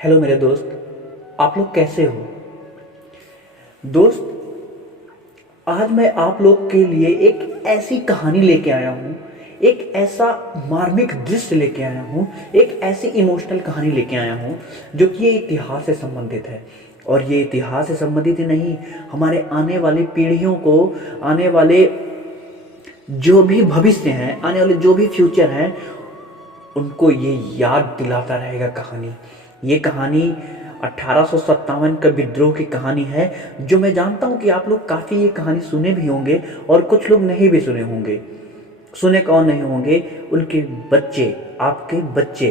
Hello मेरे दोस्त, आप लोग कैसे हो। दोस्त, आज मैं आप लोग के लिए एक ऐसी कहानी लेके आया हूँ, एक ऐसा मार्मिक दृश्य लेके आया हूँ, एक ऐसी इमोशनल कहानी लेके आया हूँ जो कि ये इतिहास से संबंधित है। और ये इतिहास से संबंधित ही नहीं, हमारे आने वाली पीढ़ियों को, आने वाले जो भी भविष्य हैं, आने वाले जो भी फ्यूचर हैं, उनको ये याद दिलाता रहेगा कहानी। ये कहानी 1857 का विद्रोह की कहानी है, जो मैं जानता हूं कि आप लोग काफ़ी ये कहानी सुने भी होंगे और कुछ लोग नहीं भी सुने होंगे। सुने कौन नहीं होंगे? उनके बच्चे, आपके बच्चे।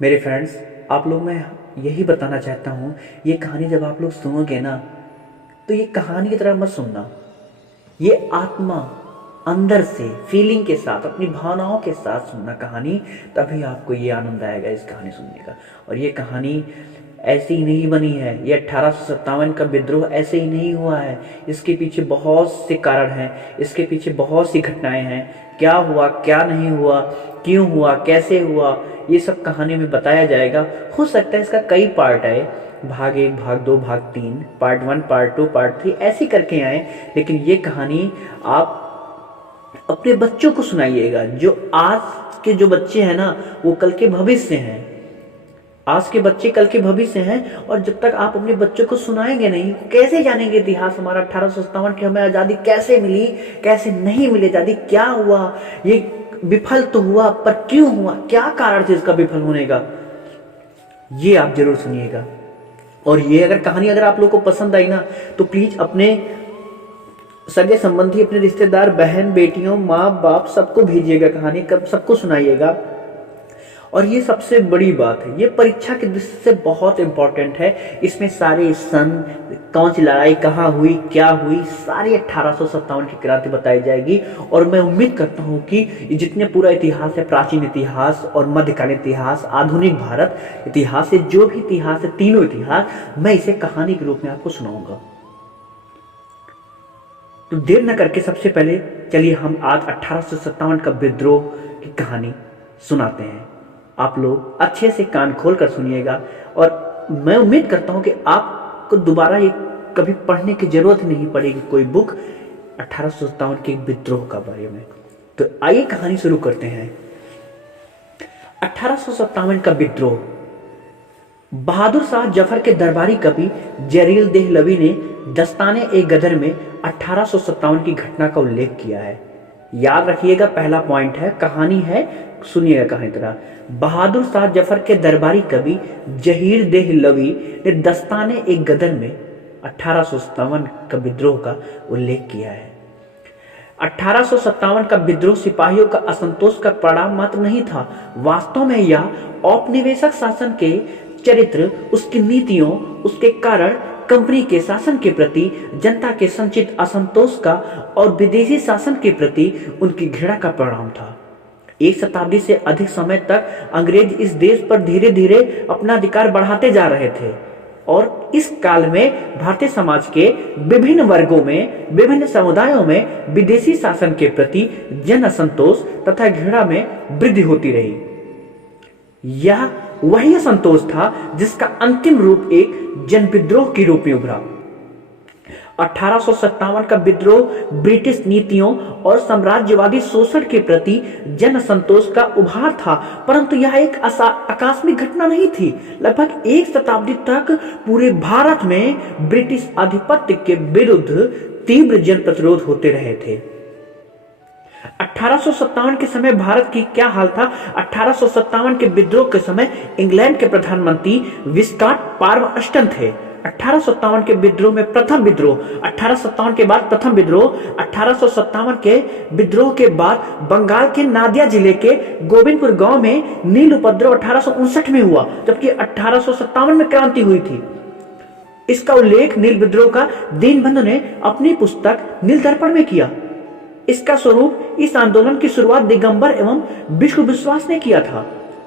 मेरे फ्रेंड्स, आप लोग, मैं यही बताना चाहता हूँ, ये कहानी जब आप लोग सुनोगे ना, तो ये कहानी की तरह मत सुनना। ये आत्मा, अंदर से फीलिंग के साथ, अपनी भावनाओं के साथ सुनना कहानी, तभी आपको ये आनंद आएगा इस कहानी सुनने का। और ये कहानी ऐसी ही नहीं बनी है, ये 1857 का विद्रोह ऐसे ही नहीं हुआ है। इसके पीछे बहुत से कारण हैं, इसके पीछे बहुत सी घटनाएं हैं। क्या हुआ, क्या नहीं हुआ, क्यों हुआ, कैसे हुआ, ये सब कहानी में बताया जाएगा। हो सकता है इसका कई पार्ट आए, भाग 1, भाग 2, भाग 3, पार्ट 1, पार्ट 2, पार्ट 3 ऐसी करके आए। लेकिन ये कहानी आप अपने बच्चों को सुनाइएगा। जो आज के जो बच्चे हैं ना, वो कल के भविष्य हैं। आज के बच्चे कल के भविष्य हैं। और जब तक आप अपने बच्चों को सुनाएंगे नहीं, कैसे जानेंगे इतिहास हमारा 1857 की हमें आज़ादी कैसे मिली, कैसे नहीं मिली आज़ादी, क्या हुआ, ये विफल तो हुआ पर क्यों हुआ, क्या कारण थे इसका विफल होने का, ये आप जरूर सुनिएगा। और ये कहानी अगर आप लोग को पसंद आई ना, तो प्लीज अपने सगे संबंधी, अपने रिश्तेदार, बहन, बेटियों, माँ बाप, सबको भेजिएगा कहानी, कब सबको सुनाइएगा। और ये सबसे बड़ी बात है, ये परीक्षा के दृष्टि से बहुत इंपॉर्टेंट है। इसमें सारे सन, कौन सी लड़ाई कहाँ हुई, क्या हुई, सारी 1857 की क्रांति बताई जाएगी। और मैं उम्मीद करता हूँ कि जितने पूरा इतिहास है, प्राचीन इतिहास और मध्यकालीन इतिहास, आधुनिक भारत इतिहास से जो भी इतिहास है, तीनों इतिहास, मैं इसे कहानी के रूप में आपको सुनाऊंगा। तो देर न करके सबसे पहले चलिए हम आज 1857 का विद्रोह की कहानी सुनाते हैं। आप लोग अच्छे से कान खोल कर सुनिएगा। और मैं उम्मीद करता हूं कि आपको दोबारा ये कभी पढ़ने की जरूरत ही नहीं पड़ेगी, कोई बुक 1857 के विद्रोह का बारे में। तो आइए कहानी शुरू करते हैं। 1857 का विद्रोह। बहादुर शाह जफर के दरबारी कवि जरील देहलवी ने दस्ताने ए गदर में 1857 की घटना का उल्लेख किया है। याद रखिएगा, पहला पॉइंट है, कहानी है, सुनिएगा कहानी तरह। बहादुर शाह जफर के दरबारी कवि जहीर देहलवी ने दस्ताने ए गदर में 1857 का विद्रोह का उल्लेख किया है। 1857 का विद्रोह सिपाहियों का असंतोष का परिणाम मात्र नहीं था, वास्तव में यह औपनिवेशिक शासन के चरित्र, उसकी नीतियों, उसके कारण कंपनी के शासन के प्रति जनता के संचित असंतोष का और विदेशी शासन के प्रति उनकी घृणा का परिणाम था। एक शताब्दी से अधिक समय तक अंग्रेज इस देश पर धीरे धीरे अपना अधिकार बढ़ाते जा रहे थे। और इस काल में भारतीय समाज के विभिन्न वर्गों में, विभिन्न समुदायों में विदेशी शासन के प्रति जन असंतोष तथा घृणा में वृद्धि होती रही। यह वही असंतोष था जिसका अंतिम रूप एक जन विद्रोह के रूप में उभरा। 1857 का विद्रोह ब्रिटिश नीतियों और साम्राज्यवादी शोषण के प्रति जन असंतोष का उभार था, परंतु यह एक आकस्मिक घटना नहीं थी। लगभग एक शताब्दी तक पूरे भारत में ब्रिटिश आधिपत्य के विरुद्ध तीव्र जन प्रतिरोध होते रहे थे। 1857 के समय भारत की क्या हाल था? 1857 के विद्रोह के समय इंग्लैंड के प्रधानमंत्री विस्कॉट पार्वस्टन थे। 1857 के विद्रोह में प्रथम विद्रोह, 1857 के बाद प्रथम विद्रोह, 1857 के विद्रोह के बाद बंगाल के नादिया जिले के गोविंदपुर गांव में नील उपद्रव 1859 में हुआ, जबकि 1857 में क्रांति हुई थी। इसका उल्लेख नील विद्रोह का दीनबंधु ने अपनी पुस्तक नील दर्पण में किया। इसका स्वरूप, इस आंदोलन की शुरुआत दिगंबर एवं विश्व विश्वास ने किया था।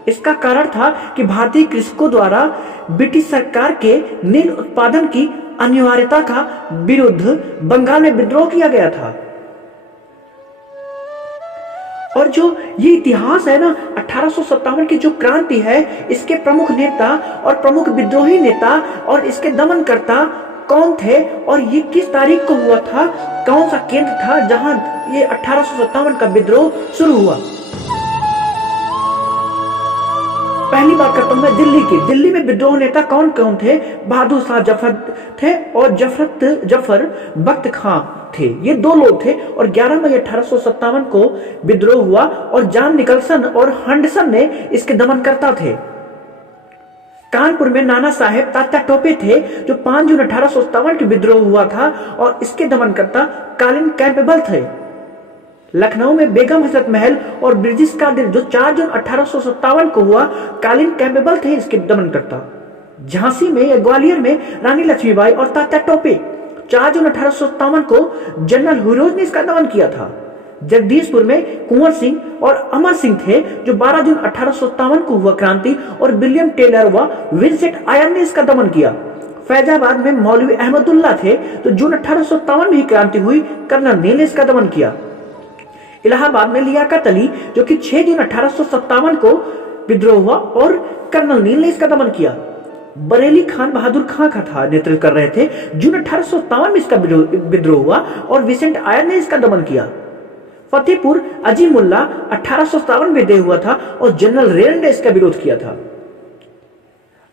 इसका कारण था कि भारतीय कृषकों द्वारा ब्रिटिश सरकार के नील उत्पादन की अनिवार्यता का विरुद्ध बंगाल में विद्रोह किया गया था। और और जो ये इतिहास है ना 1857 की जो क्रांति है, इसके प्रमुख नेता और प्रमुख विद्रोही नेता और इसके दमनकर्ता कौन थे और ये किस तारीख को हुआ था, कौन सा केंद्र था जहां ये 1857 का विद्रोह शुरू हुआ। पहली बात करता हूं मैं दिल्ली की। दिल्ली में विद्रोह नेता कौन कौन थे? बहादुर शाह जफर थे और जफर बख्त खां थे। ये दो लोग थे और 11 मई 1857 को विद्रोह हुआ और जॉन निकलसन और हंडसन ने इसके दमनकर्ता थे। कानपुर में नाना साहेब तात्या टोपे थे जो 5 जून 1857 के विद्रोह हुआ था और इसके दमनकर्ता कॉलिन कैंपबेल थे। लखनऊ में बेगम हजरत महल और ब्रिटिश कादिर जो 4 जून 1857 को हुआ, कॉलिन कैंपबेल थे इसके दमनकर्ता। झांसी में या ग्वालियर में रानी लक्ष्मीबाई और तात्या टोपे 4 जून 1857 को जनरल हुरोज ने इसका दमन किया था। जगदीशपुर में कुंवर सिंह और अमर सिंह थे जो 12 जून 1857 को हुआ क्रांति और विलियम टेलर व विंसेंट आयर ने इसका दमन किया। फैजाबाद में मौलवी अहमदुल्ला थे तो जून 1857 में ही क्रांति हुई, कर्नल नील ने इसका दमन किया। इलाहाबाद में लियाकत अली जो कि 6 जून 1857 को विद्रोह हुआ और कर्नल नील ने इसका दमन किया। बरेली खान बहादुर खां का था नेतृत्व कर रहे थे। जून 1857 में इसका विद्रोह हुआ और विंसेंट आयर ने इसका दमन किया। फतेहपुर अजीमुल्ला 1857 में विद्रोह हुआ था और जनरल रेन ने इसका विरोध किया था।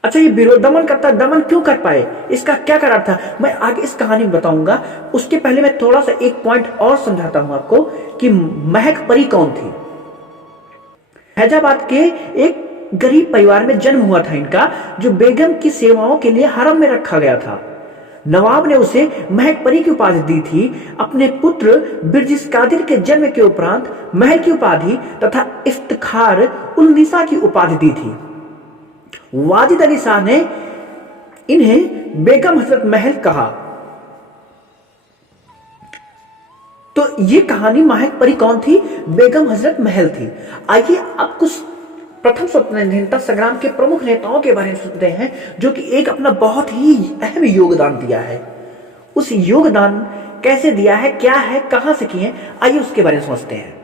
अच्छा, ये विरोध दमन करता, दमन क्यों कर पाए, इसका क्या कारण था, मैं आगे इस कहानी में बताऊंगा। उसके पहले मैं थोड़ा सा एक पॉइंट और समझाता हूं आपको कि महक परी कौन थी। फैजाबाद के एक गरीब परिवार में जन्म हुआ था इनका, जो बेगम की सेवाओं के लिए हरम में रखा गया था। नवाब ने उसे महक परी की उपाधि दी थी। अपने पुत्र बिरजिस कादिर के जन्म के उपरांत महल की उपाधि तथा इफ्तिखार उल निसा की उपाधि दी थी। वाजिद अली शाह ने इन्हें बेगम हजरत महल कहा। तो ये कहानी महक परी कौन थी? बेगम हजरत महल थी। आइए अब कुछ प्रथम स्वतंत्रता संग्राम के प्रमुख नेताओं के बारे में सुनते हैं जो कि एक अपना बहुत ही अहम योगदान दिया है। उस योगदान कैसे दिया है, क्या है, कहां से किए, आइए उसके बारे में समझते हैं।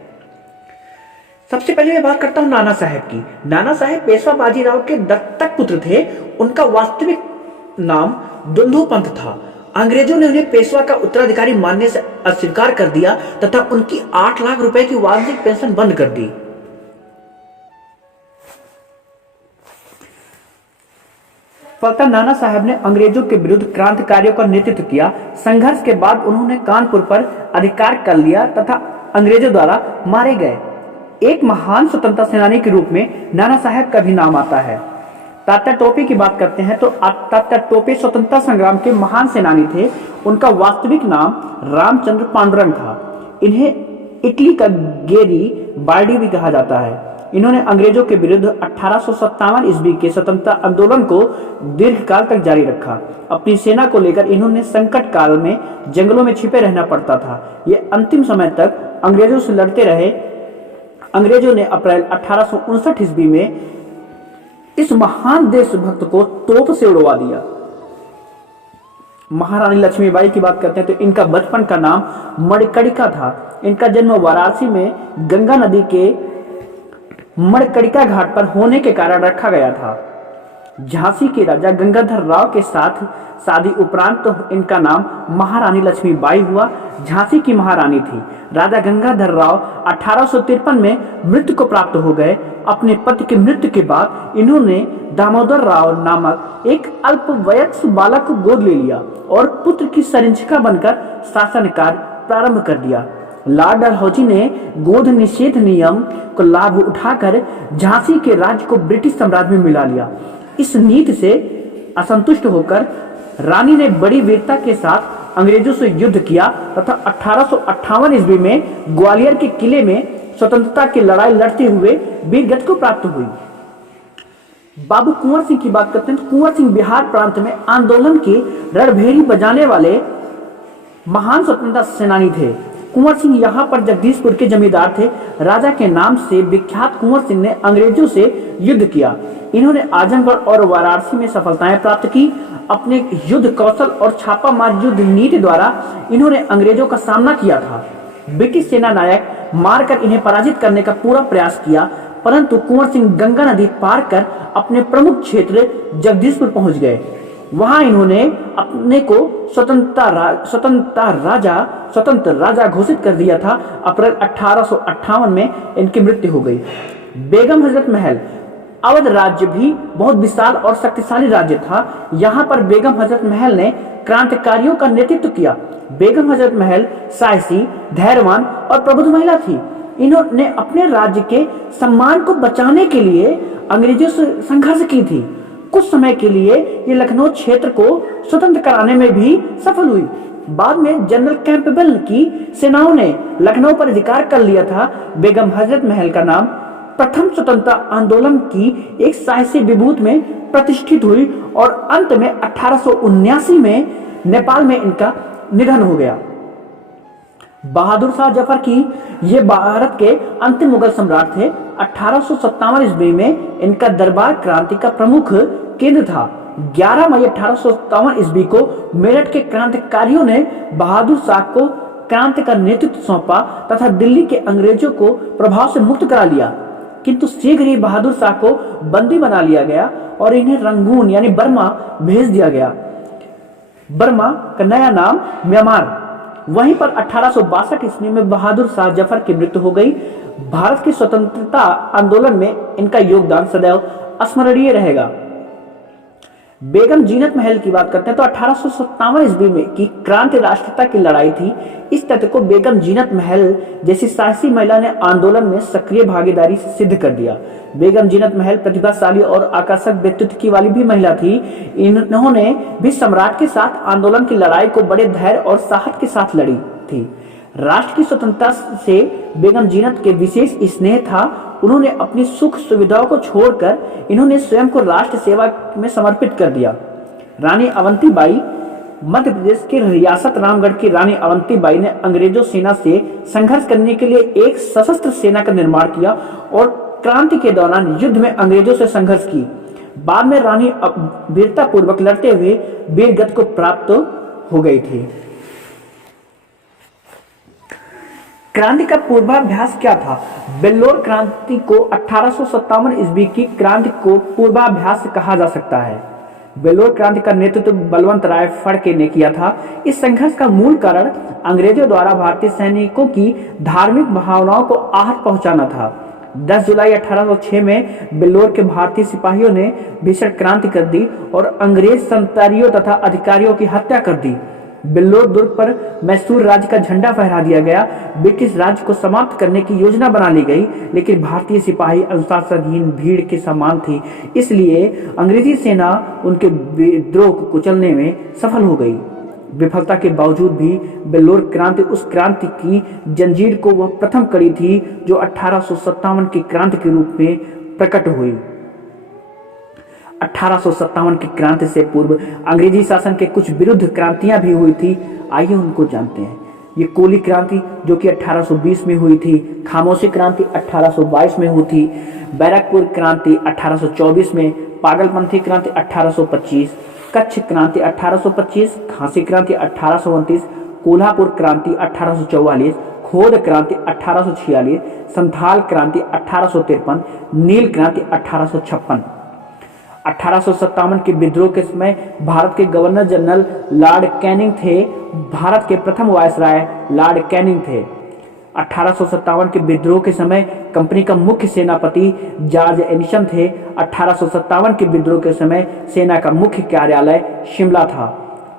सबसे पहले मैं बात करता हूं नाना साहेब की। नाना साहेब पेशवा बाजीराव के दत्तक पुत्र थे। उनका वास्तविक नाम दुंदू पंत था। अंग्रेजों ने उन्हें पेशवा का उत्तराधिकारी मानने से अस्वीकार कर दिया तथा उनकी 8 लाख रुपए की वार्षिक पेंशन बंद कर दी। फलतः नाना साहब ने अंग्रेजों के विरुद्ध क्रांतिकारियों का नेतृत्व किया। संघर्ष के बाद उन्होंने कानपुर पर अधिकार कर लिया तथा अंग्रेजों द्वारा मारे गए। एक महान स्वतंत्रता सेनानी के रूप में नाना साहब का भी नाम आता है। तात्या टोपे की बात करते हैं तो तात्या टोपे स्वतंत्रता संग्राम के महान सेनानी थे। उनका वास्तविक नाम रामचंद्र पांडुरंग था। इन्हें इटली का गेरी बार्डी भी कहा जाता है। इन्होंने अंग्रेजों के विरुद्ध 1857 ईस्वी के स्वतंत्रता आंदोलन को दीर्घकाल तक जारी रखा। अपनी सेना को लेकर इन्होंने संकट काल में जंगलों में छिपे रहना पड़ता था। ये अंतिम समय तक अंग्रेजों से लड़ते रहे। अंग्रेजों ने अप्रैल 1859 ईस्वी में इस महान देशभक्त को तोप से उड़वा दिया। महारानी लक्ष्मीबाई की बात करते हैं तो इनका बचपन का नाम मणिकर्णिका था। इनका जन्म वाराणसी में गंगा नदी के मणिकर्णिका घाट पर होने के कारण रखा गया था। झांसी के राजा गंगाधर राव के साथ शादी उपरांत तो इनका नाम महारानी लक्ष्मीबाई हुआ। झांसी की महारानी थी। राजा गंगाधर राव 1853 में मृत्यु को प्राप्त हो गए। अपने पति की मृत्यु के बाद इन्होंने दामोदर राव नामक एक अल्पवयस्क बालक को गोद ले लिया और पुत्र की संरक्षिका बनकर शासन कार्य प्रारंभ कर दिया। लॉर्ड डलहौजी ने गोद निषेध नियम को लाभ उठाकर झांसी के राज्य को ब्रिटिश साम्राज्य में मिला लिया। इस नीति से असंतुष्ट होकर रानी ने बड़ी वीरता के साथ अंग्रेजों से युद्ध किया तथा 1858 ईस्वी में ग्वालियर के किले में स्वतंत्रता की लड़ाई लड़ते हुए वीरगति को प्राप्त हुई। बाबू कुंवर सिंह की बात करते हैं तो कुंवर सिंह बिहार प्रांत में आंदोलन की रणभेरी बजाने वाले महान स्वतंत्रता सेनानी थे। कुंवर सिंह यहाँ पर जगदीशपुर के जमींदार थे। राजा के नाम से विख्यात कुंवर सिंह ने अंग्रेजों से युद्ध किया। इन्होंने आजमगढ़ और वाराणसी में सफलताएं प्राप्त की। अपने युद्ध कौशल और छापामार युद्ध नीति द्वारा इन्होंने अंग्रेजों का सामना किया था। ब्रिटिश सेना नायक मारकर इन्हें पराजित करने का पूरा प्रयास किया, परंतु कुंवर सिंह गंगा नदी पार कर अपने प्रमुख क्षेत्र जगदीशपुर पहुंच गए। वहां इन्होंने अपने को स्वतंत्र राजा घोषित कर दिया था। अप्रैल 1858 में इनकी मृत्यु हो गई। बेगम हजरत महल, अवध राज्य भी बहुत विशाल और शक्तिशाली राज्य था। यहाँ पर बेगम हजरत महल ने क्रांतिकारियों का नेतृत्व किया। बेगम हजरत महल साहसी, धैर्यवान और प्रबुद्ध महिला थी। इन्होंने अपने राज्य के सम्मान को बचाने के लिए अंग्रेजों से संघर्ष की थी। कुछ समय के लिए ये लखनऊ क्षेत्र को स्वतंत्र कराने में भी सफल हुई। बाद में जनरल कैंपबेल की सेनाओं ने लखनऊ पर अधिकार कर लिया था। बेगम हजरत महल का नाम प्रथम स्वतंत्रता आंदोलन की एक साहसी विभूत में प्रतिष्ठित हुई और अंत में 1879 में नेपाल में इनका निधन हो गया। बहादुर शाह जफर की ये भारत के अंतिम मुगल सम्राट थे। 1857 ईस्वी में इनका दरबार क्रांति का प्रमुख केंद्र था। 11 मई 1857 ईस्वी को मेरठ के क्रांतिकारियों ने बहादुर शाह को क्रांति का नेतृत्व सौंपा तथा दिल्ली के अंग्रेजों को प्रभाव से मुक्त करा लिया, किंतु शीघ्र ही बहादुर शाह को बंदी बना लिया गया और इन्हें रंगून यानी बर्मा भेज दिया गया। बर्मा का नया नाम म्यांमार। वहीं पर 1862 ईस्वी में बहादुर शाह जफर की मृत्यु हो गई। भारत की स्वतंत्रता आंदोलन में इनका योगदान सदैव स्मरणीय रहेगा। बेगम जीनत महल की बात करते हैं तो 1857 ईस्वी में की क्रांति राष्ट्रीयता की लड़ाई थी। इस तथ्य को बेगम जीनत महल जैसी साहसी महिला ने आंदोलन में सक्रिय भागीदारी से सिद्ध कर दिया। बेगम जीनत महल प्रतिभाशाली और आकर्षक व्यक्तित्व की वाली भी महिला थी। इन्होंने भी सम्राट के साथ आंदोलन की लड़ाई को बड़े धैर्य और साहस के साथ लड़ी थी। राष्ट्र की स्वतंत्रता से बेगम जीनत के विशेष स्नेह था। उन्होंने अपनी सुख सुविधाओं को छोड़कर इन्होंने स्वयं को राष्ट्र सेवा में समर्पित कर दिया। रानी अवंतीबाई, मध्य प्रदेश की रियासत रामगढ़ की रानी अवंतीबाई ने अंग्रेजों सेना से संघर्ष करने के लिए एक सशस्त्र सेना का निर्माण किया और क्रांति के दौरान युद्ध में अंग्रेजों से संघर्ष की। बाद में रानी वीरता पूर्वक लड़ते हुए वीर गति को प्राप्त हो गई थी। क्रांति का पूर्वाभ्यास क्या था? बेल्लोर क्रांति को 1857 ईस्वी की क्रांति को पूर्वाभ्यास कहा जा सकता है। बेल्लोर क्रांति का नेतृत्व बलवंत राय फड़के ने किया था। इस संघर्ष का मूल कारण अंग्रेजों द्वारा भारतीय सैनिकों की धार्मिक भावनाओं को आहत पहुंचाना था। 10 जुलाई 1806 में बेल्लोर के भारतीय सिपाहियों ने भीषण क्रांति कर दी और अंग्रेज संतारियों तथा अधिकारियों की हत्या कर दी। बेल्लोर दुर्ग पर मैसूर राज्य का झंडा फहरा दिया गया। ब्रिटिश राज्य को समाप्त करने की योजना बना ली गई, लेकिन भारतीय सिपाही अनुशासनहीन भीड़ के समान थी, इसलिए अंग्रेजी सेना उनके विद्रोह को कुचलने में सफल हो गई। विफलता के बावजूद भी बेल्लोर क्रांति उस क्रांति की जंजीर को वह प्रथम कड़ी थी जो 1857 की क्रांति के रूप में प्रकट हुई। 1857 की क्रांति से पूर्व अंग्रेजी शासन के कुछ विरुद्ध क्रांतियां भी हुई थी। आइए उनको जानते हैं। ये कोली क्रांति जो कि 1820 में हुई थी, खामोशी क्रांति 1822 में हुई थी, बैरकपुर क्रांति 1824 में, पागलपंथी क्रांति 1825, कच्छ क्रांति 1825, खांसी क्रांति 1829, कोल्हापुर क्रांति 1844, खोद क्रांति 1846, संथाल क्रांति 1853, नील क्रांति 1856। 1857 के विद्रोह के समय भारत के गवर्नर जनरल लॉर्ड कैनिंग थे। भारत के प्रथम वायसराय लॉर्ड कैनिंग थे। 1857 के विद्रोह के समय कंपनी का मुख्य सेनापति जॉर्ज एनिसन थे। 1857 के विद्रोह के समय सेना का मुख्य कार्यालय शिमला था।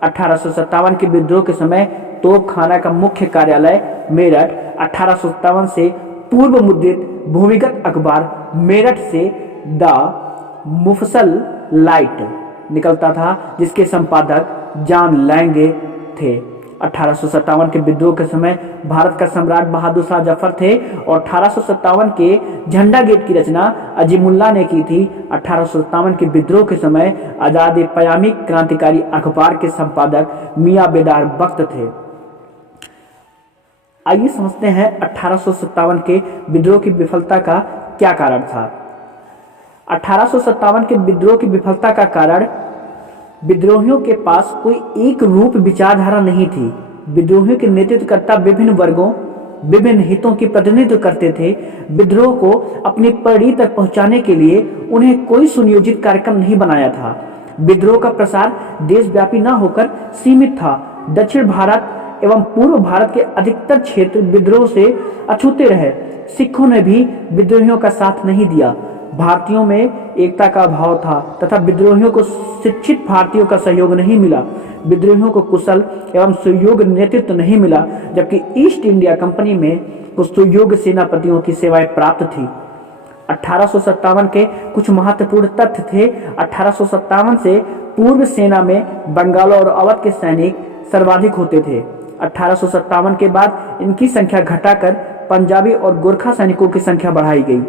1857 के विद्रोह के समय तोपखाना का मुख्य कार्यालय मेरठ। 1857 से पूर्व मुद्रित भूमिगत अखबार मेरठ से द मुफसल लाइट निकलता था, जिसके संपादक जॉन लैंगे थे। 1857 के विद्रोह के समय भारत का सम्राट बहादुर शाह जफर थे और 1857 के झंडा गेट की रचना अजीमुल्ला ने की थी। 1857 के विद्रोह के समय आजाद पयामी क्रांतिकारी अखबार के संपादक मियां बेदार बख्त थे। आइए समझते हैं 1857 के विद्रोह की विफलता का क्या कारण था। 1857 के विद्रोह की विफलता का कारण विद्रोहियों के पास कोई एक रूप विचारधारा नहीं थी। विद्रोहियों के नेतृत्वकर्ता विभिन्न वर्गों विभिन्न हितों की प्रतिनिधित्व करते थे। विद्रोह को अपनी पड़ी तक पहुंचाने के लिए उन्हें कोई सुनियोजित कार्यक्रम नहीं बनाया था। विद्रोह का प्रसार देशव्यापी न होकर सीमित था। दक्षिण भारत एवं पूर्व भारत के अधिकतर क्षेत्र विद्रोह से अछूते रहे। सिखों ने भी विद्रोहियों का साथ नहीं दिया। भारतीयों में एकता का अभाव था तथा विद्रोहियों को शिक्षित भारतीयों का सहयोग नहीं मिला। विद्रोहियों को कुशल एवं सुयोग्य नेतृत्व नहीं मिला, जबकि ईस्ट इंडिया कंपनी में कुछ सुयोग्य सेनापतियों की सेवाएं प्राप्त थी। 1857 के कुछ महत्वपूर्ण तथ्य थे। 1857 से पूर्व सेना में बंगाल और अवध के सैनिक सर्वाधिक होते थे। 1857 के बाद इनकी संख्या घटाकर पंजाबी और गोरखा सैनिकों की संख्या बढ़ाई गई।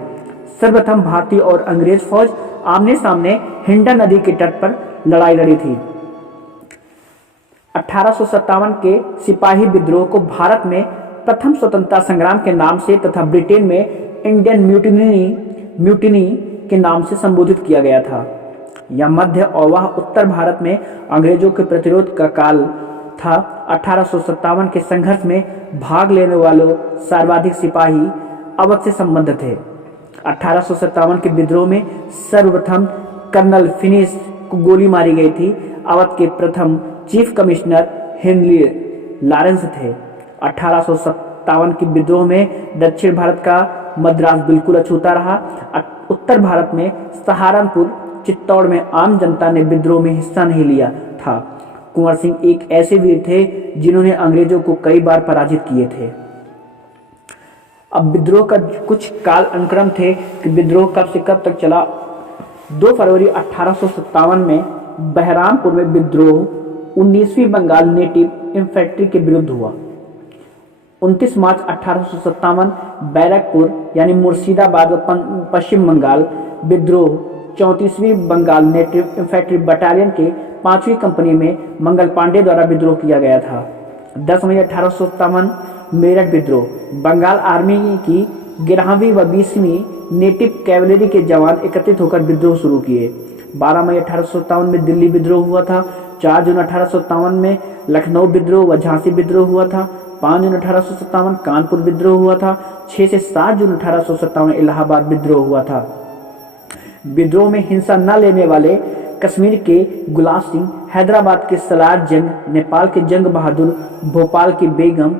सर्वप्रथम भारतीय और अंग्रेज फौज आमने सामने हिंडन नदी के तट पर लड़ाई लड़ी थी। 1857 के सिपाही विद्रोह को भारत में प्रथम स्वतंत्रता संग्राम के नाम से तथा ब्रिटेन में इंडियन म्यूटिनी के नाम से संबोधित किया गया था। यह मध्य और वह उत्तर भारत में अंग्रेजों के प्रतिरोध का काल था। 1857 के संघर्ष में भाग लेने वालों सर्वाधिक सिपाही अवध से संबद्ध थे। 1857 के विद्रोह में सर्वप्रथम कर्नल फिनिश को गोली मारी गई थी। अवध के प्रथम चीफ कमिश्नर हेनरी लॉरेंस थे। 1857 के विद्रोह में दक्षिण भारत का मद्रास बिल्कुल अछूता रहा। उत्तर भारत में सहारनपुर, चित्तौड़ में आम जनता ने विद्रोह में हिस्सा नहीं लिया था। कुंवर सिंह एक ऐसे वीर थे जिन्होंने अंग्रेजों को कई बार पराजित किए थे। अब विद्रोह का कुछ काल अनुक्रम थे कि विद्रोह कब से कब तक चला। 2 फरवरी 1857 में बहरामपुर में विद्रोह 19वीं बंगाल नेटिव इन्फेंट्री के विरुद्ध हुआ। 29 मार्च 1857 बैरकपुर यानी मुर्शिदाबाद व पश्चिम बंगाल विद्रोह 34वीं बंगाल नेटिव इन्फेंट्री बटालियन के 5वीं कंपनी में मंगल पांडे द्वारा विद्रोह किया गया था। 10 मई 1857 मेरठ विद्रोह, बंगाल आर्मी की 11वीं व 20वीं नेटिव कैवलरी के जवान एकत्रित होकर विद्रोह शुरू किए। 12 मई 1857 में दिल्ली विद्रोह हुआ था। 4 जून 1857 में लखनऊ विद्रोह व झांसी विद्रोह हुआ था। 5 जून 1857 कानपुर विद्रोह हुआ था। 6 से 7 जून 1857 इलाहाबाद विद्रोह हुआ था। विद्रोह में हिंसा न लेने वाले कश्मीर के गुलाब सिंह, हैदराबाद के सलार जंग, नेपाल के जंग बहादुर, भोपाल की बेगम,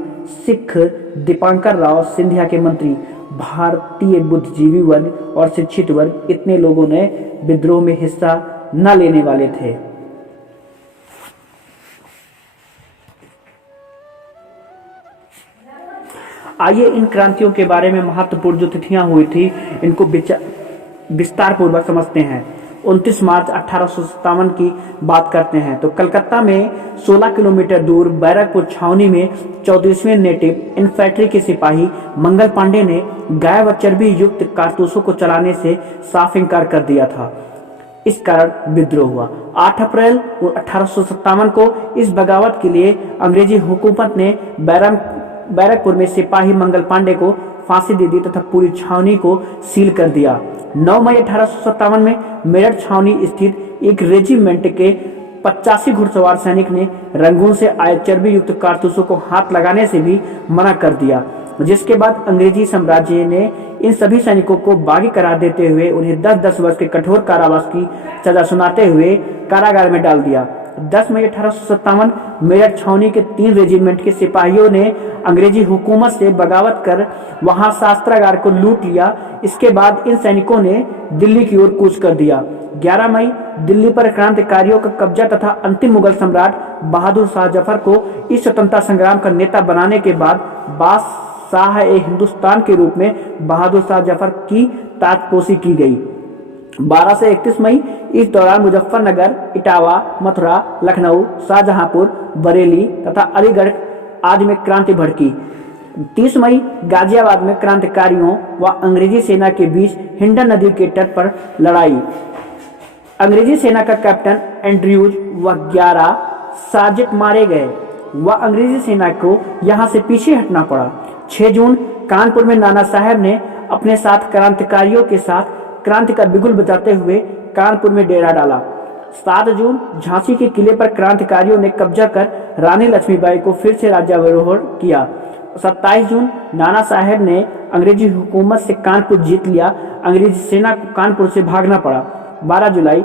सिख दीपांकर राव, सिंधिया के मंत्री, भारतीय बुद्धिजीवी वर्ग और शिक्षित वर्ग, इतने लोगों ने विद्रोह में हिस्सा न लेने वाले थे। आइए इन क्रांतियों के बारे में महत्वपूर्ण जो तिथियां हुई थी इनको विस्तार पूर्वक समझते हैं। 29 मार्च 1857 की बात करते हैं तो कलकत्ता में 16 किलोमीटर दूर बैरकपुर छावनी में 34वीं नेटिव इन्फेंट्री के सिपाही मंगल पांडे ने गाय व चर्बी युक्त कारतूसों को चलाने से साफ इंकार कर दिया था। इस कारण विद्रोह हुआ। 8 अप्रैल 1857 को इस बगावत के लिए अंग्रेजी हुकूमत ने बैरकपुर में सिपाही मंगल पांडे को फांसी दे दी तथा पूरी छावनी को सील कर दिया। 9 मई 1857 में मेरठ छावनी स्थित एक रेजिमेंट के 85 घुड़सवार सैनिक ने रंगून से आए चर्बी युक्त कारतूसों को हाथ लगाने से भी मना कर दिया, जिसके बाद अंग्रेजी साम्राज्य ने इन सभी सैनिकों को बागी करार देते हुए उन्हें 10-10 वर्ष के कठोर कारावास की सजा सुनाते हुए कारागार में डाल दिया। 10 मई 1857 मेरठ छावनी के 3 रेजिमेंट के सिपाहियों ने अंग्रेजी हुकूमत से बगावत कर वहां शास्त्रागार को लूट लिया। इसके बाद इन सैनिकों ने दिल्ली की ओर कूच कर दिया। 11 मई दिल्ली पर क्रांतिकारियों का कब्जा तथा अंतिम मुगल सम्राट बहादुर शाह जफर को इस स्वतंत्रता संग्राम का नेता बनाने के बाद बादशाह-ए-हिंदुस्तान के रूप में बहादुर शाह जफर की ताजपोशी की गई। 12 से 31 मई इस दौरान मुजफ्फरनगर, इटावा, मथुरा, लखनऊ, शाहजहांपुर, बरेली तथा अलीगढ़ आदि में क्रांति भड़की। 30 मई गाजियाबाद में क्रांतिकारियों व अंग्रेजी सेना के बीच हिंडन नदी के तट पर लड़ाई। अंग्रेजी सेना का कैप्टन एंड्रयूज व 11 साजिद मारे गए व अंग्रेजी सेना को यहां से पीछे हटना पड़ा। 6 जून कानपुर में नाना साहब ने अपने साथ क्रांतिकारियों के साथ क्रांति का बिगुल बजाते हुए कानपुर में डेरा डाला। 7 जून झांसी के किले पर क्रांतिकारियों ने कब्जा कर रानी लक्ष्मीबाई को फिर से राज्याभिषेक किया। 27 जून नाना साहेब ने अंग्रेजी हुकूमत से कानपुर जीत लिया। अंग्रेजी सेना को कानपुर से भागना पड़ा। 12 जुलाई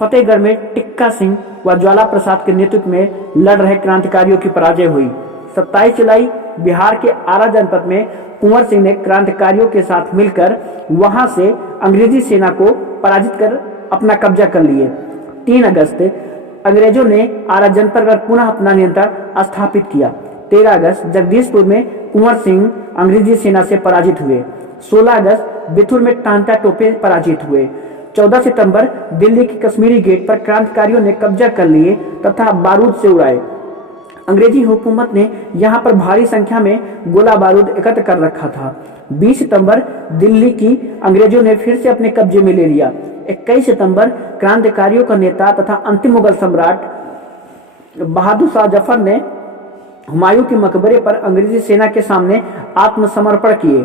फतेहगढ़ में टिक्का सिंह व ज्वाला प्रसाद के नेतृत्व में लड़ रहे क्रांतिकारियों की पराजय हुई। 27 जुलाई बिहार के आरा जनपद में कुंवर सिंह ने क्रांतिकारियों के साथ मिलकर वहां से अंग्रेजी सेना को पराजित कर अपना कब्जा कर लिए। 3 अगस्त अंग्रेजों ने आरा जनपद पर पुनः अपना नियंत्रण स्थापित किया। 13 अगस्त जगदीशपुर में कुंवर सिंह अंग्रेजी सेना से पराजित हुए। 16 अगस्त बिथुर में टांटा टोपे पराजित हुए। 14 सितंबर दिल्ली के कश्मीरी गेट पर क्रांतिकारियों ने कब्जा कर लिए तथा बारूद से उड़ाए। अंग्रेजी हुकूमत ने यहां पर भारी संख्या में गोला बारूद एकत्र कर रखा था। 20 सितंबर दिल्ली की अंग्रेजों ने फिर से अपने कब्जे में ले लिया। 21 सितंबर क्रांतिकारियों का नेता तथा अंतिम मुगल सम्राट बहादुर शाह जफर ने हुमायूं के मकबरे पर अंग्रेजी सेना के सामने आत्मसमर्पण किए।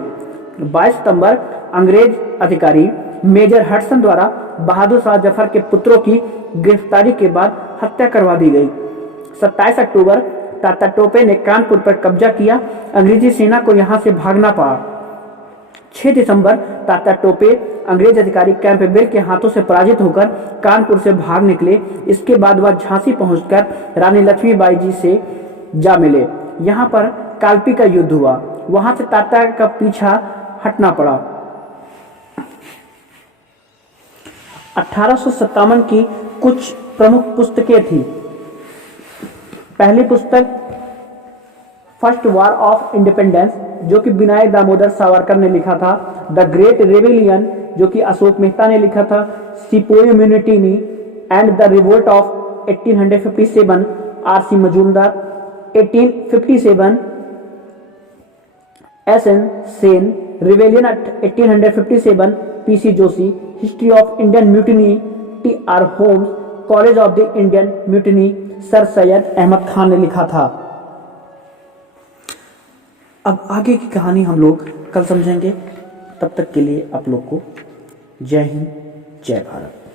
22 सितंबर अंग्रेज अधिकारी मेजर हडसन द्वारा बहादुर शाह जफर के पुत्रों की गिरफ्तारी के बाद हत्या करवा दी गई। 27 अक्टूबर टाटा टोपे ने कानपुर पर कब्जा किया। अंग्रेजी सेना को यहां से भागना पड़ा। 6 दिसंबर टाटा टोपे अंग्रेज अधिकारी कैंपबेल के हाथों से पराजित होकर कानपुर से भाग निकले। इसके बाद वह झांसी पहुंचकर रानी लक्ष्मीबाई जी से जा मिले। यहां पर कालपी का युद्ध हुआ। वहां से टाटा का पीछा हटना पड़ा। 1857 की कुछ प्रमुख पुस्तकें थी। पहली पुस्तक फर्स्ट वॉर ऑफ इंडिपेंडेंस जो कि विनायक दामोदर सावरकर ने लिखा था। द ग्रेट रेबिलियन जो कि अशोक मेहता ने लिखा था। Sepoy mutiny and the revolt of 1857 R C. Majumdar. 1857 S N. Sen. Rebellion 1857 P C. Joshi. History of Indian mutiny T R. Holmes. College of the Indian mutiny sir Syed Ahmad Khan ने लिखा था। अब आगे की कहानी हम लोग कल समझेंगे। तब तक के लिए आप लोग को जय हिंद, जय भारत।